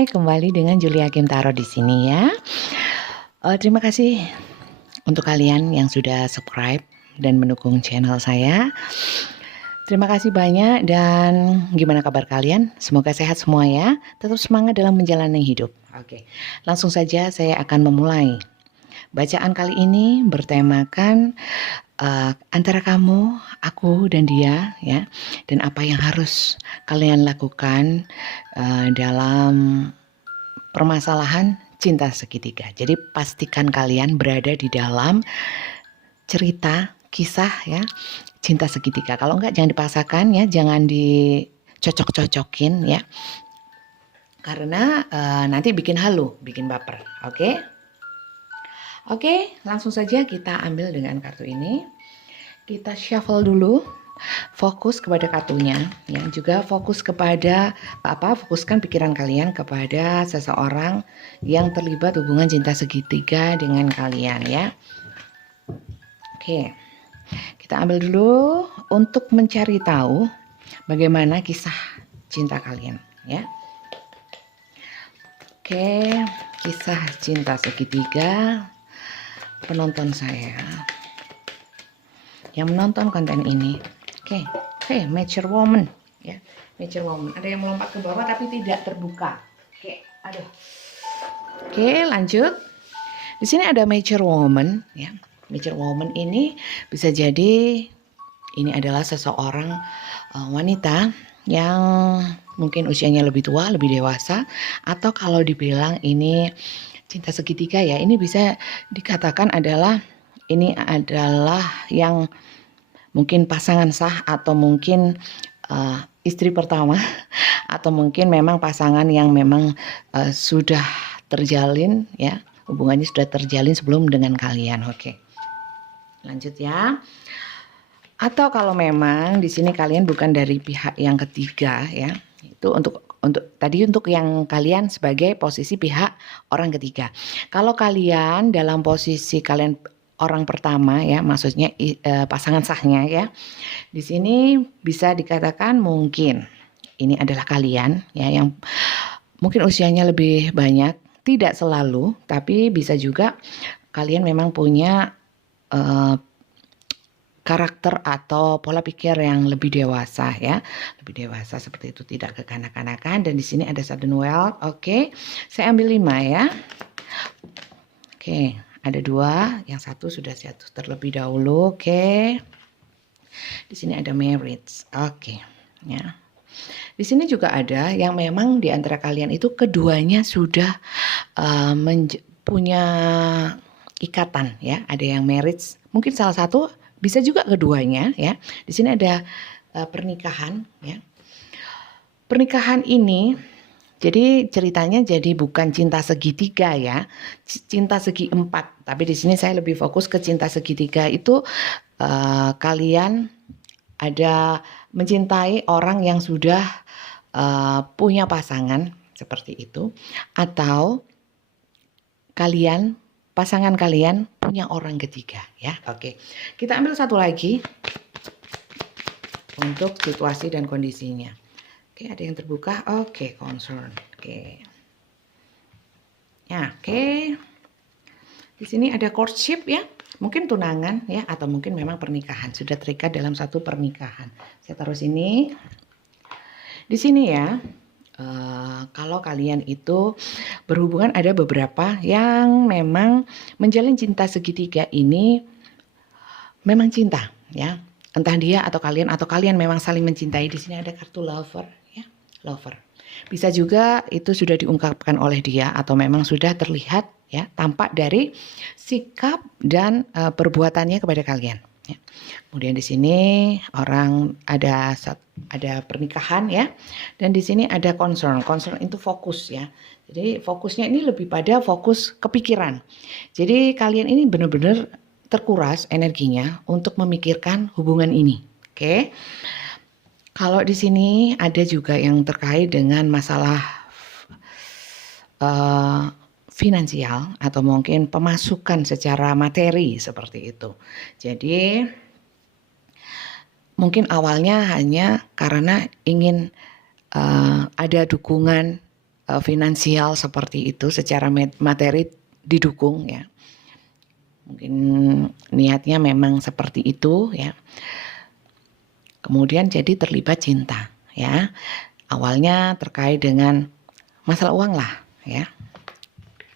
Hai, kembali dengan Julia Kim Tarot di sini ya. Terima kasih untuk kalian yang sudah subscribe dan mendukung channel saya. Terima kasih banyak dan gimana kabar kalian? Semoga sehat semua ya. Tetap semangat dalam menjalani hidup. Oke, langsung saja saya akan memulai. Bacaan kali ini bertemakan antara kamu, aku dan dia ya, dan apa yang harus kalian lakukan dalam permasalahan cinta segitiga. Jadi pastikan kalian berada di dalam cerita kisah ya cinta segitiga. Kalau enggak jangan dipaksakan ya, jangan dicocok-cocokin ya. Karena nanti bikin halu, bikin baper. Oke? Oke, langsung saja kita ambil dengan kartu ini. Kita shuffle dulu. Fokus kepada kartunya, ya. Juga fokus kepada fokuskan pikiran kalian kepada seseorang yang terlibat hubungan cinta segitiga dengan kalian, ya. Oke, kita ambil dulu untuk mencari tahu bagaimana kisah cinta kalian, ya. Oke, kisah cinta segitiga penonton saya yang menonton konten ini. Oke, mature woman ya. Mature woman. Ada yang melompat ke bawah tapi tidak terbuka. Aduh. Oke, lanjut. Di sini ada mature woman ya. Mature woman ini bisa jadi ini adalah seseorang wanita yang mungkin usianya lebih tua, lebih dewasa, atau kalau dibilang ini cinta segitiga ya, ini bisa dikatakan adalah yang mungkin pasangan sah atau mungkin istri pertama atau mungkin memang pasangan yang memang sudah terjalin ya, hubungannya sudah terjalin sebelum dengan kalian. Oke. Lanjut ya. Atau kalau memang di sini kalian bukan dari pihak yang ketiga ya. Itu untuk yang kalian sebagai posisi pihak orang ketiga. Kalau kalian dalam posisi kalian orang pertama ya, maksudnya pasangan sahnya ya. Di sini bisa dikatakan mungkin ini adalah kalian ya yang mungkin usianya lebih banyak, tidak selalu, tapi bisa juga kalian memang punya karakter atau pola pikir yang lebih dewasa ya, lebih dewasa seperti itu, tidak kekanak-kanakan. Dan di sini ada sudden wealth. Oke, saya ambil 5 ya. Oke, ada 2, yang satu sudah jatuh terlebih dahulu. Oke, di sini ada marriage. Oke, ya. Di sini juga ada yang memang di antara kalian itu keduanya sudah punya ikatan ya. Ada yang marriage, mungkin salah satu, bisa juga keduanya ya. Di sini ada pernikahan ya. Pernikahan ini jadi ceritanya jadi bukan cinta segitiga ya, cinta segi empat. Tapi di sini saya lebih fokus ke cinta segitiga itu kalian ada mencintai orang yang sudah punya pasangan seperti itu, atau pasangan kalian punya orang ketiga ya. Oke, kita ambil satu lagi untuk situasi dan kondisinya. Oke, ada yang terbuka. Oke, concern. Oke. Ya, oke. Di sini ada courtship ya. Mungkin tunangan ya, atau mungkin memang pernikahan, sudah terikat dalam satu pernikahan. Saya taruh sini. Di sini ya. Kalau kalian itu berhubungan, ada beberapa yang memang menjalin cinta segitiga ini memang cinta ya, entah dia atau kalian memang saling mencintai. Di sini ada kartu lover ya, lover. Bisa juga itu sudah diungkapkan oleh dia atau memang sudah terlihat ya, tampak dari sikap dan perbuatannya kepada kalian. Ya. Kemudian di sini orang ada pernikahan ya, dan di sini ada concern itu fokus ya. Jadi fokusnya ini lebih pada fokus kepikiran. Jadi kalian ini benar-benar terkuras energinya untuk memikirkan hubungan ini. Oke. Kalau di sini ada juga yang terkait dengan masalah finansial atau mungkin pemasukan secara materi seperti itu. Jadi mungkin awalnya hanya karena ingin ada dukungan finansial seperti itu, secara materi didukung ya. Mungkin niatnya memang seperti itu ya. Kemudian jadi terlibat cinta ya. Awalnya terkait dengan masalah uang lah ya.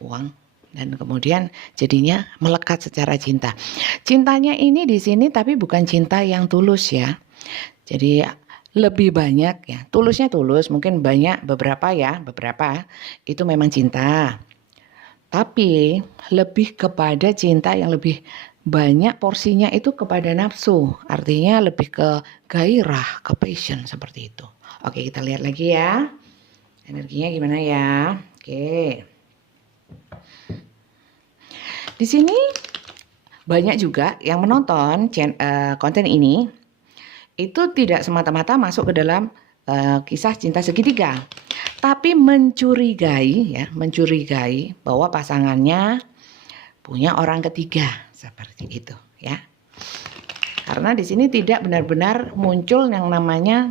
Uang, dan kemudian jadinya melekat secara cinta. Cintanya ini di sini tapi bukan cinta yang tulus ya. Jadi lebih banyak ya. Tulusnya tulus, mungkin banyak beberapa itu memang cinta. Tapi lebih kepada cinta yang lebih banyak porsinya itu kepada nafsu. Artinya lebih ke gairah, ke passion seperti itu. Oke, kita lihat lagi ya. Energinya gimana ya? Oke. Di sini banyak juga yang menonton konten ini itu tidak semata-mata masuk ke dalam kisah cinta segitiga, tapi mencurigai bahwa pasangannya punya orang ketiga seperti itu ya. Karena di sini tidak benar-benar muncul yang namanya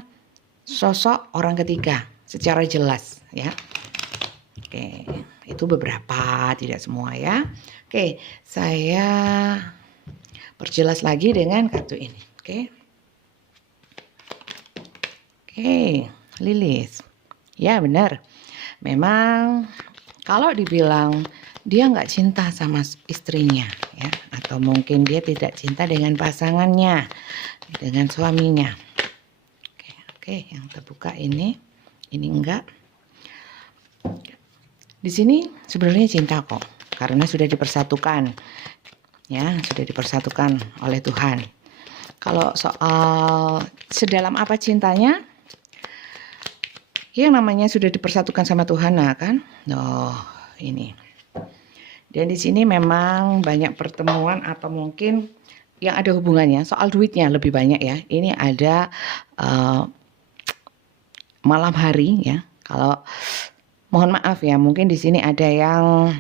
sosok orang ketiga secara jelas ya. Oke, itu beberapa, tidak semua ya. Oke, saya perjelas lagi dengan kartu ini. Oke, Lilith. Ya benar. Memang kalau dibilang dia nggak cinta sama istrinya ya, atau mungkin dia tidak cinta dengan pasangannya, dengan suaminya. Oke, yang terbuka ini enggak. Di sini sebenarnya cinta kok, karena sudah dipersatukan. Ya, sudah dipersatukan oleh Tuhan. Kalau soal sedalam apa cintanya, yang namanya sudah dipersatukan sama Tuhan, nah kan? Oh, ini. Dan di sini memang banyak pertemuan atau mungkin yang ada hubungannya soal duitnya lebih banyak ya. Ini ada malam hari ya. Kalau mohon maaf ya, mungkin di sini ada yang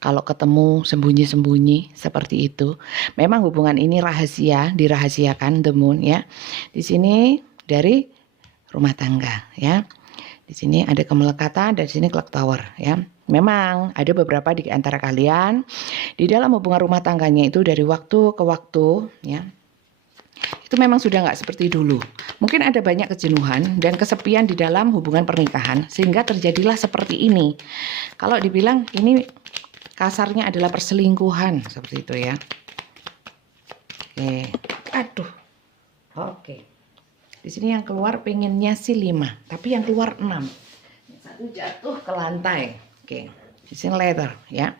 kalau ketemu sembunyi-sembunyi seperti itu. Memang hubungan ini rahasia, dirahasiakan the moon ya. Di sini dari rumah tangga ya. Di sini ada kemelekatan, dan di sini clock tower ya. Memang ada beberapa di antara kalian di dalam hubungan rumah tangganya itu dari waktu ke waktu ya. Itu memang sudah nggak seperti dulu. Mungkin ada banyak kejenuhan dan kesepian di dalam hubungan pernikahan sehingga terjadilah seperti ini. Kalau dibilang ini kasarnya adalah perselingkuhan seperti itu ya. Oke. Aduh. Oke. Di sini yang keluar pengennya sih 5, tapi yang keluar 6. Satu jatuh ke lantai. Oke. Di sini letter ya.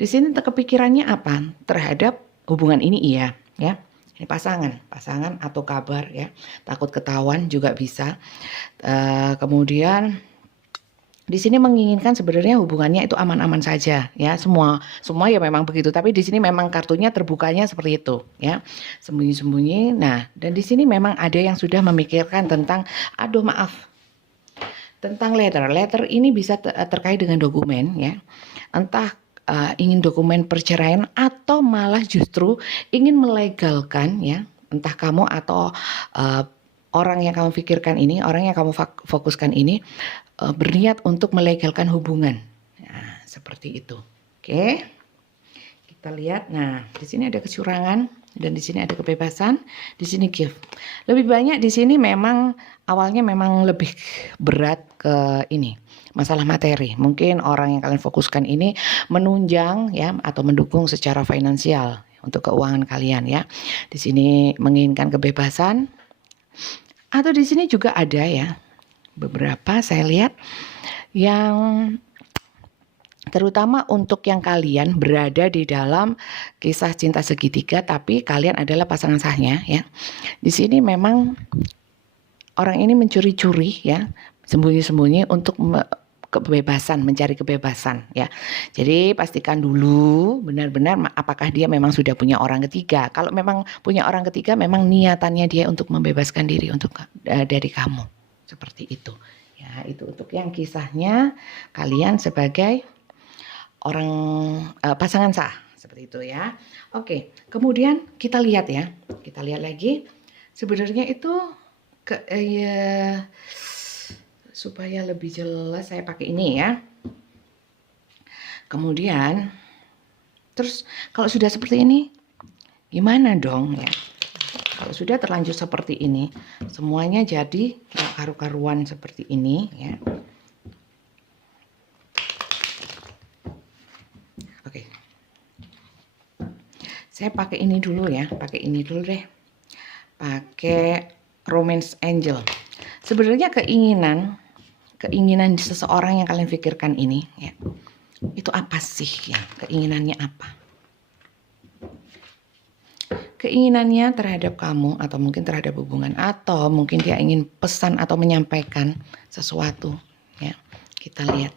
Di sini kepikirannya apa? Terhadap hubungan ini iya ya. Ini pasangan atau kabar ya, takut ketahuan juga bisa. Kemudian di sini menginginkan sebenarnya hubungannya itu aman-aman saja ya, semua ya memang begitu, tapi di sini memang kartunya terbukanya seperti itu ya, sembunyi-sembunyi. Nah, dan di sini memang ada yang sudah memikirkan tentang tentang letter ini bisa terkait dengan dokumen ya, entah ingin dokumen perceraian atau malah justru ingin melegalkan ya, entah kamu atau orang yang kamu pikirkan ini, orang yang kamu fokuskan ini berniat untuk melegalkan hubungan. Nah, seperti itu. Oke. Kita lihat. Nah, di sini ada kecurangan dan di sini ada kebebasan, di sini gift. Lebih banyak di sini memang awalnya memang lebih berat ke ini, masalah materi. Mungkin orang yang kalian fokuskan ini menunjang ya atau mendukung secara finansial untuk keuangan kalian ya. Di sini menginginkan kebebasan, atau di sini juga ada ya beberapa saya lihat yang terutama untuk yang kalian berada di dalam kisah cinta segitiga tapi kalian adalah pasangan sahnya ya. Di sini memang orang ini mencuri-curi ya, sembunyi-sembunyi untuk kebebasan, mencari kebebasan ya. Jadi pastikan dulu benar-benar apakah dia memang sudah punya orang ketiga. Kalau memang punya orang ketiga, memang niatannya dia untuk membebaskan diri dari kamu. Seperti itu. Ya, itu untuk yang kisahnya kalian sebagai orang pasangan sah seperti itu ya. Oke, kemudian kita lihat ya. Kita lihat lagi. Sebenarnya itu supaya lebih jelas saya pakai ini ya. Kemudian terus kalau sudah seperti ini gimana dong ya? Kalau sudah terlanjur seperti ini, semuanya jadi karu-karuan seperti ini ya. Oke. Saya pakai ini dulu ya, pakai ini dulu deh. Pakai Romance Angel. Sebenarnya keinginan seseorang yang kalian pikirkan ini ya. Itu apa sih ya? Keinginannya apa? Keinginannya terhadap kamu atau mungkin terhadap hubungan atau mungkin dia ingin pesan atau menyampaikan sesuatu ya. Kita lihat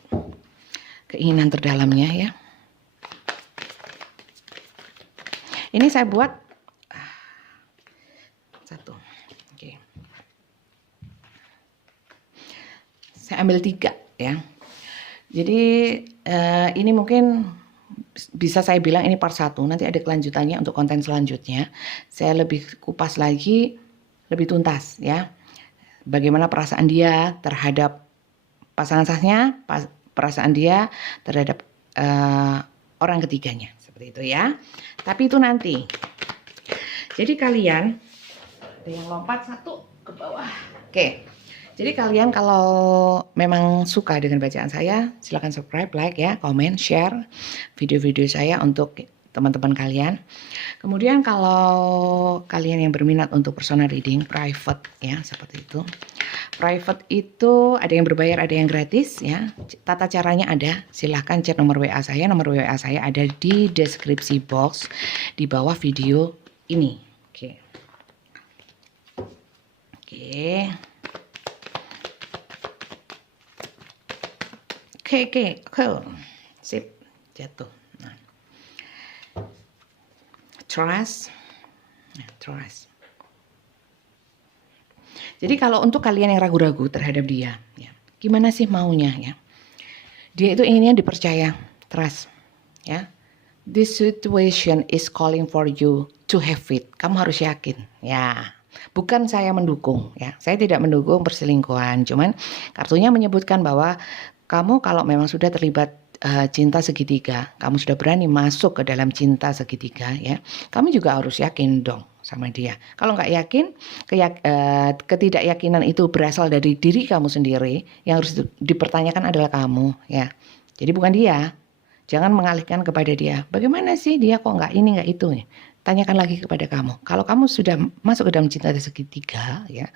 keinginan terdalamnya ya. Ini saya buat satu. Oke. Saya ambil 3 ya. Jadi ini mungkin bisa saya bilang ini part 1, nanti ada kelanjutannya untuk konten selanjutnya. Saya lebih kupas lagi, lebih tuntas ya. Bagaimana perasaan dia terhadap pasangan sahnya, perasaan dia terhadap orang ketiganya, seperti itu ya. Tapi itu nanti. Jadi kalian, ada yang lompat satu ke bawah. Oke. Jadi kalian kalau memang suka dengan bacaan saya, silakan subscribe, like ya, komen, share video-video saya untuk teman-teman kalian. Kemudian kalau kalian yang berminat untuk personal reading private ya, seperti itu. Private itu ada yang berbayar, ada yang gratis ya. Tata caranya ada, silahkan chat nomor WA saya. Nomor WA saya ada di deskripsi box di bawah video ini. Oke. Oke. Oke, sip, jatuh. Nah. Trust. Jadi kalau untuk kalian yang ragu-ragu terhadap dia, ya, gimana sih maunya ya? Dia itu inginnya dipercaya, trust, ya. This situation is calling for you to have it. Kamu harus yakin, ya. Bukan saya mendukung, ya. Saya tidak mendukung perselingkuhan, cuman kartunya menyebutkan bahwa kamu kalau memang sudah terlibat cinta segitiga, kamu sudah berani masuk ke dalam cinta segitiga ya, kamu juga harus yakin dong sama dia. Kalau nggak yakin, ketidakyakinan itu berasal dari diri kamu sendiri, yang harus dipertanyakan adalah kamu ya. Jadi bukan dia. Jangan mengalihkan kepada dia. Bagaimana sih dia kok nggak ini nggak itu? Tanyakan lagi kepada kamu. Kalau kamu sudah masuk ke dalam cinta segitiga ya,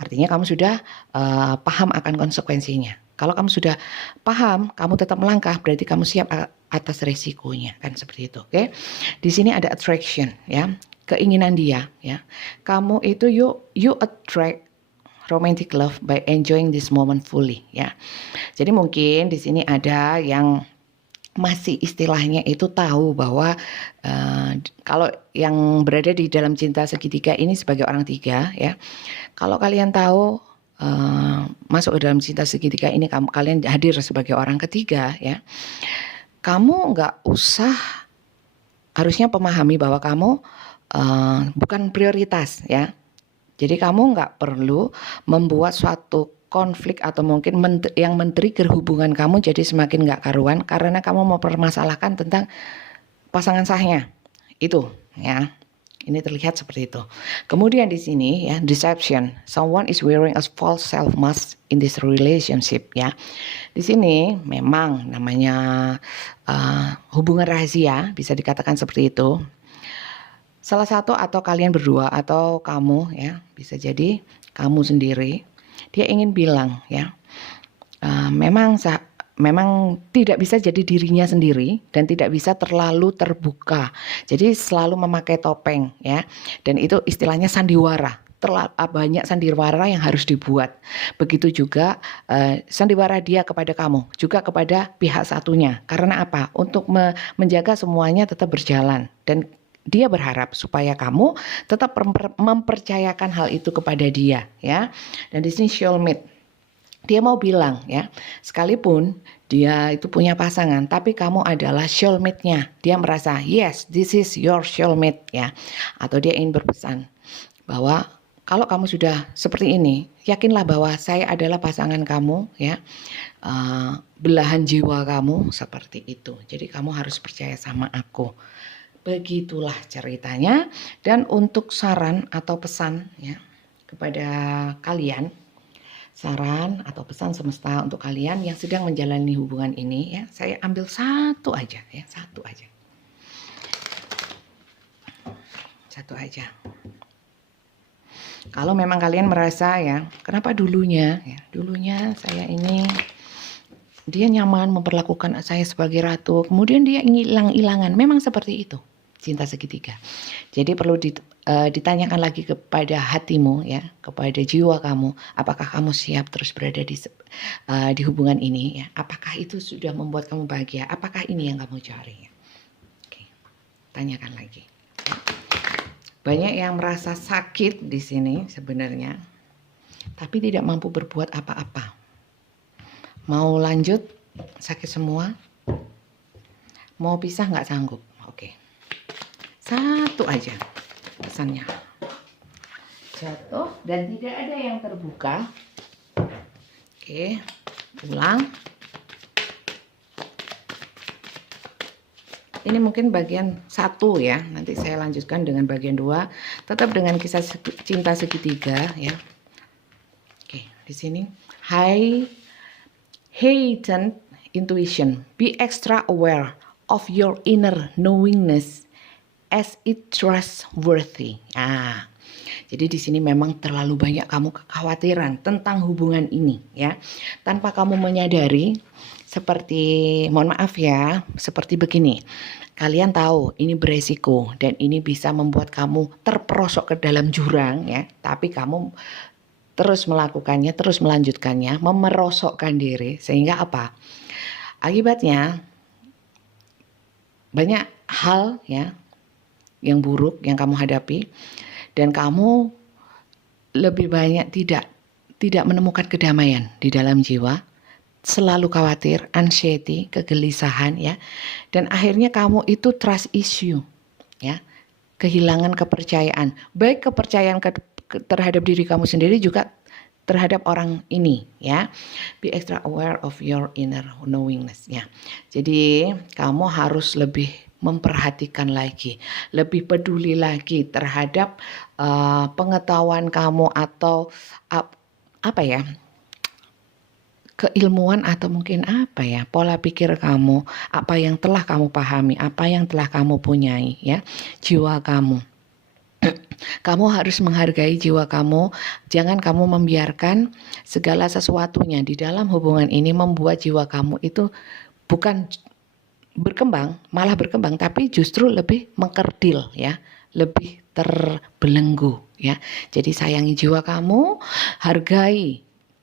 artinya kamu sudah paham akan konsekuensinya. Kalau kamu sudah paham, kamu tetap melangkah, berarti kamu siap atas resikonya, kan seperti itu. Oke. Di sini ada attraction ya, keinginan dia ya. Kamu itu you attract romantic love by enjoying this moment fully ya. Jadi mungkin di sini ada yang masih istilahnya itu tahu bahwa kalau yang berada di dalam cinta segitiga ini sebagai orang tiga ya. Kalau kalian tahu masuk ke dalam cinta segitiga ini, kalian hadir sebagai orang ketiga ya, kamu nggak usah harusnya memahami bahwa kamu bukan prioritas ya. Jadi kamu nggak perlu membuat suatu konflik atau mungkin yang men-trigger hubungan kamu jadi semakin nggak karuan karena kamu mempermasalahkan tentang pasangan sahnya itu ya. Ini terlihat seperti itu. Kemudian di sini ya, deception. Someone is wearing a false self mask in this relationship ya. Di sini memang namanya hubungan rahasia, bisa dikatakan seperti itu. Salah satu atau kalian berdua atau kamu ya, bisa jadi kamu sendiri. Dia ingin bilang ya, memang tidak bisa jadi dirinya sendiri dan tidak bisa terlalu terbuka. Jadi selalu memakai topeng ya. Dan itu istilahnya sandiwara. Banyak sandiwara yang harus dibuat. Begitu juga sandiwara dia kepada kamu, juga kepada pihak satunya. Karena apa? Untuk menjaga semuanya tetap berjalan, dan dia berharap supaya kamu tetap mempercayakan hal itu kepada dia ya. Dan di sini soulmate. Dia mau bilang ya, sekalipun dia itu punya pasangan, tapi kamu adalah soulmate-nya. Dia merasa, yes, this is your soulmate ya. Atau dia ingin berpesan bahwa kalau kamu sudah seperti ini yakinlah bahwa saya adalah pasangan kamu ya, belahan jiwa kamu seperti itu. Jadi kamu harus percaya sama aku. Begitulah ceritanya. Dan untuk saran atau pesan ya kepada kalian, saran atau pesan semesta untuk kalian yang sedang menjalani hubungan ini ya, saya ambil satu aja ya, satu aja. Kalau memang kalian merasa ya, kenapa dulunya saya ini dia nyaman memperlakukan saya sebagai ratu, kemudian dia ingin hilang-hilangan, memang seperti itu cinta segitiga. Jadi perlu ditanyakan lagi kepada hatimu ya, kepada jiwa kamu, apakah kamu siap terus berada di hubungan ini ya? Apakah itu sudah membuat kamu bahagia? Apakah ini yang kamu cari? Oke, tanyakan lagi. Banyak yang merasa sakit di sini sebenarnya, tapi tidak mampu berbuat apa-apa. Mau lanjut, sakit semua. Mau pisah nggak sanggup. Oke, satu aja pesannya. Jatuh dan tidak ada yang terbuka. Oke, ulang. Ini mungkin bagian 1 ya, nanti saya lanjutkan dengan bagian 2, tetap dengan kisah cinta segitiga ya. Oke, di sini heightened intuition, be extra aware of your inner knowingness as it trustworthy. Jadi di sini memang terlalu banyak kamu kekhawatiran tentang hubungan ini ya, tanpa kamu menyadari. Seperti, mohon maaf ya, seperti begini. Kalian tahu ini beresiko dan ini bisa membuat kamu terperosok ke dalam jurang ya, tapi kamu terus melakukannya, terus melanjutkannya, memerosokkan diri, sehingga apa? Akibatnya banyak hal ya yang buruk yang kamu hadapi, dan kamu lebih banyak tidak menemukan kedamaian di dalam jiwa. Selalu khawatir, anxiety, kegelisahan ya. Dan akhirnya kamu itu trust issue ya. Kehilangan kepercayaan, baik kepercayaan terhadap diri kamu sendiri juga terhadap orang ini ya. Be extra aware of your inner knowingness ya. Jadi kamu harus lebih memperhatikan lagi, lebih peduli lagi terhadap pengetahuan kamu atau apa ya? Keilmuan atau mungkin apa ya, pola pikir kamu, apa yang telah kamu pahami, apa yang telah kamu punyai ya, jiwa kamu. Kamu harus menghargai jiwa kamu, jangan kamu membiarkan segala sesuatunya di dalam hubungan ini membuat jiwa kamu itu bukan berkembang, malah berkembang, tapi justru lebih mengkerdil ya, lebih terbelenggu ya. Jadi sayangi jiwa kamu, hargai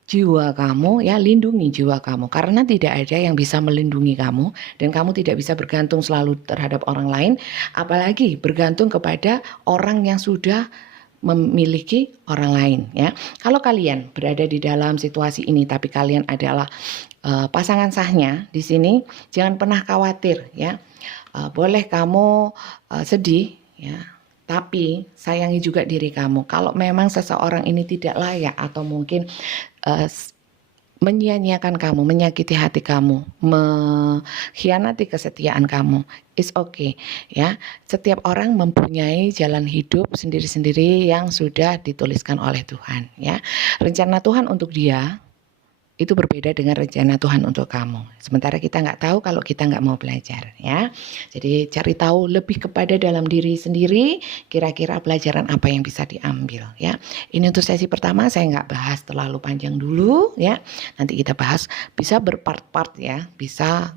jiwa kamu ya, lindungi jiwa kamu, karena tidak ada yang bisa melindungi kamu dan kamu tidak bisa bergantung selalu terhadap orang lain, apalagi bergantung kepada orang yang sudah memiliki orang lain ya. Kalau kalian berada di dalam situasi ini tapi kalian adalah pasangan sahnya di sini, jangan pernah khawatir ya. Boleh kamu sedih ya, tapi sayangi juga diri kamu. Kalau memang seseorang ini tidak layak atau mungkin menyia-nyiakan kamu, menyakiti hati kamu, mengkhianati kesetiaan kamu, it's okay ya. Setiap orang mempunyai jalan hidup sendiri-sendiri yang sudah dituliskan oleh Tuhan ya. Rencana Tuhan untuk dia itu berbeda dengan rencana Tuhan untuk kamu. Sementara kita nggak tahu kalau kita nggak mau belajar ya. Jadi cari tahu lebih kepada dalam diri sendiri, kira-kira pelajaran apa yang bisa diambil ya. Ini untuk sesi pertama, saya nggak bahas terlalu panjang dulu ya. Nanti kita bahas bisa berpart-part ya, bisa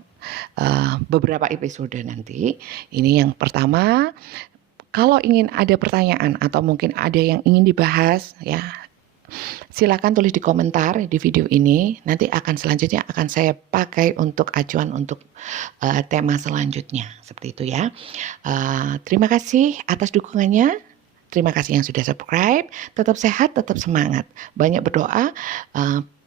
beberapa episode nanti. Ini yang pertama. Kalau ingin ada pertanyaan atau mungkin ada yang ingin dibahas ya, silakan tulis di komentar di video ini. Nanti selanjutnya akan saya pakai untuk acuan untuk tema selanjutnya. Seperti itu ya. Terima kasih atas dukungannya. Terima kasih yang sudah subscribe. Tetap sehat, tetap semangat. Banyak berdoa.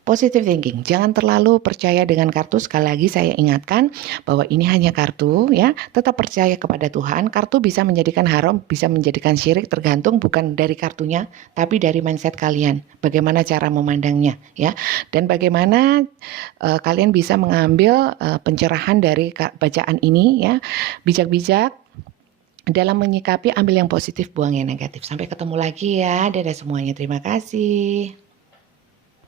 Positive thinking, jangan terlalu percaya dengan kartu. Sekali lagi saya ingatkan bahwa ini hanya kartu ya. Tetap percaya kepada Tuhan. Kartu bisa menjadikan haram, bisa menjadikan syirik, tergantung bukan dari kartunya, tapi dari mindset kalian. Bagaimana cara memandangnya ya. Dan bagaimana kalian bisa mengambil pencerahan dari bacaan ini ya. Bijak-bijak dalam menyikapi, ambil yang positif, buang yang negatif. Sampai ketemu lagi ya. Dadah semuanya. Terima kasih.